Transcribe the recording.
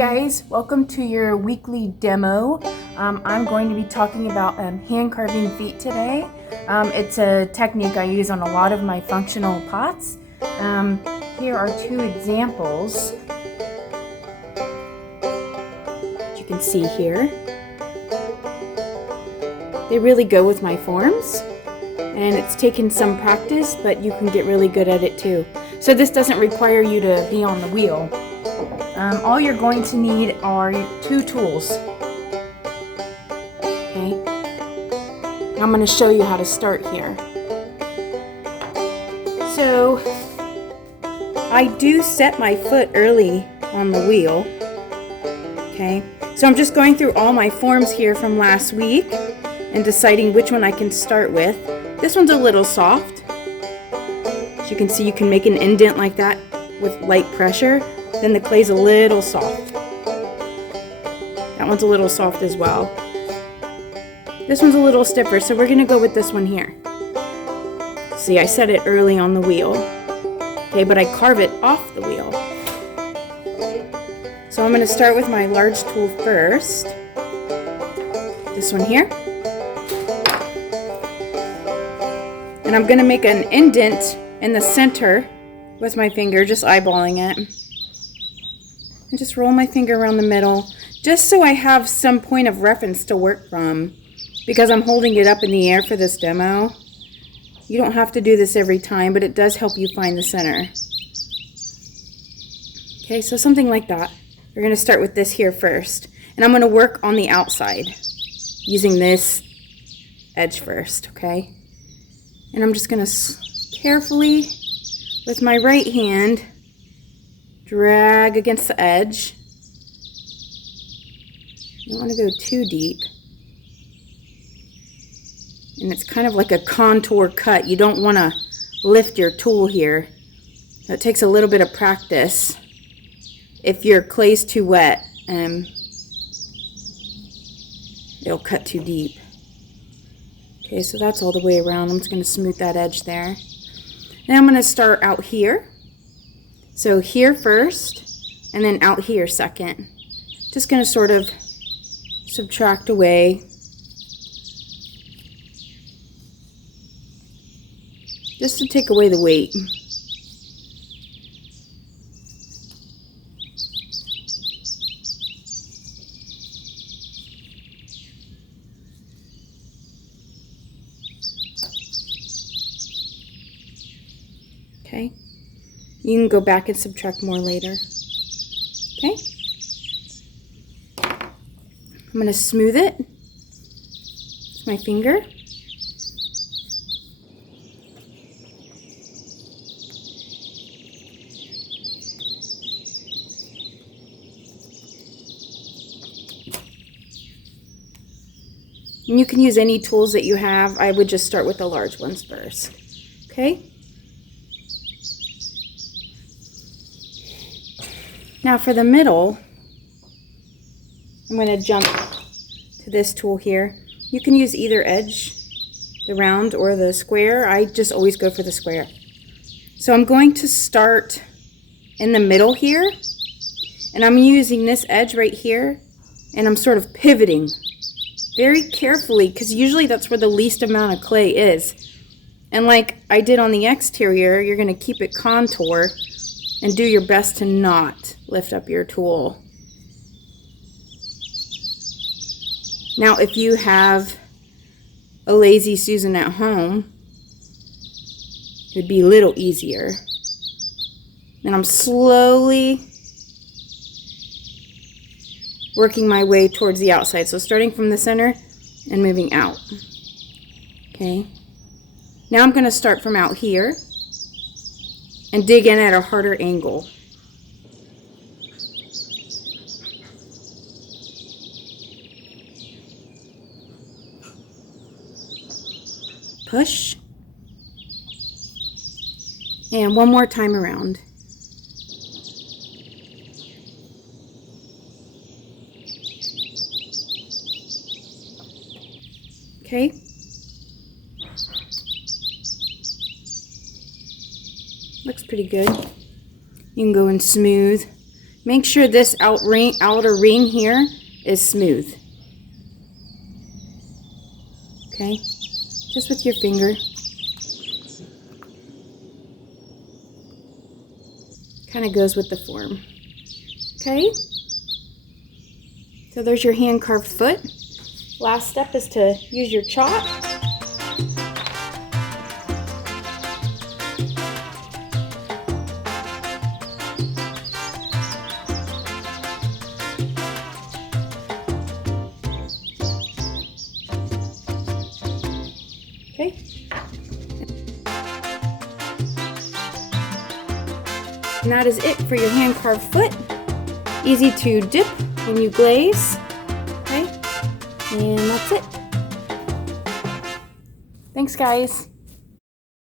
guys, welcome to your weekly demo. I'm going to be talking about hand carving feet today. It's a technique I use on a lot of my functional pots. Here are two examples. As you can see here, they really go with my forms, and it's taken some practice, but you can get really good at it too. So this doesn't require you to be on the wheel. All you're going to need are two tools. Okay, I'm going to show you how to start here. So I do set my foot early on the wheel. Okay, so I'm just going through all my forms here from last week and deciding which one I can start with. This one's a little soft. As you can see, you can make an indent like that with light pressure. Then the clay's a little soft. That one's a little soft as well. This one's a little stiffer, so we're gonna go with this one here. See, I set it early on the wheel. Okay, but I carve it off the wheel. So I'm gonna start with my large tool first. This one here. And I'm gonna make an indent in the center with my finger, just eyeballing it. And just roll my finger around the middle, just so I have some point of reference to work from, because I'm holding it up in the air for this demo. You don't have to do this every time, but it does help you find the center. Okay, so something like that. We're going to start with this here first, and I'm going to work on the outside using this edge first, okay? And I'm just going to carefully, with my right hand, drag against the edge. You don't want to go too deep. And it's kind of like a contour cut. You don't want to lift your tool here. It takes a little bit of practice. If your clay's too wet, it'll cut too deep. Okay, so that's all the way around. I'm just going to smooth that edge there. Now I'm going to start out here. So here first, and then out here second. Just going to sort of subtract away. Just to take away the weight. Okay. You can go back and subtract more later. Okay? I'm going to smooth it with my finger. And you can use any tools that you have. I would just start with the large ones first. Okay? Now for the middle, I'm going to jump to this tool here. You can use either edge, the round or the square. I just always go for the square. So I'm going to start in the middle here, and I'm using this edge right here, and I'm sort of pivoting very carefully, because usually that's where the least amount of clay is. And like I did on the exterior, you're going to keep it contour and do your best to not lift up your tool. Now, if you have a Lazy Susan at home, it would be a little easier. And I'm slowly working my way towards the outside. So starting from the center and moving out. Okay. Now I'm going to start from out here and dig in at a harder angle. Push. And one more time around. Okay. Looks pretty good. You can go in smooth. Make sure this outer ring here is smooth. Okay, just with your finger. Kind of goes with the form. Okay, so there's your hand carved foot. Last step is to use your chalk. Okay. And that is it for your hand carved foot. Easy to dip when you glaze. Okay, and that's it. Thanks, guys.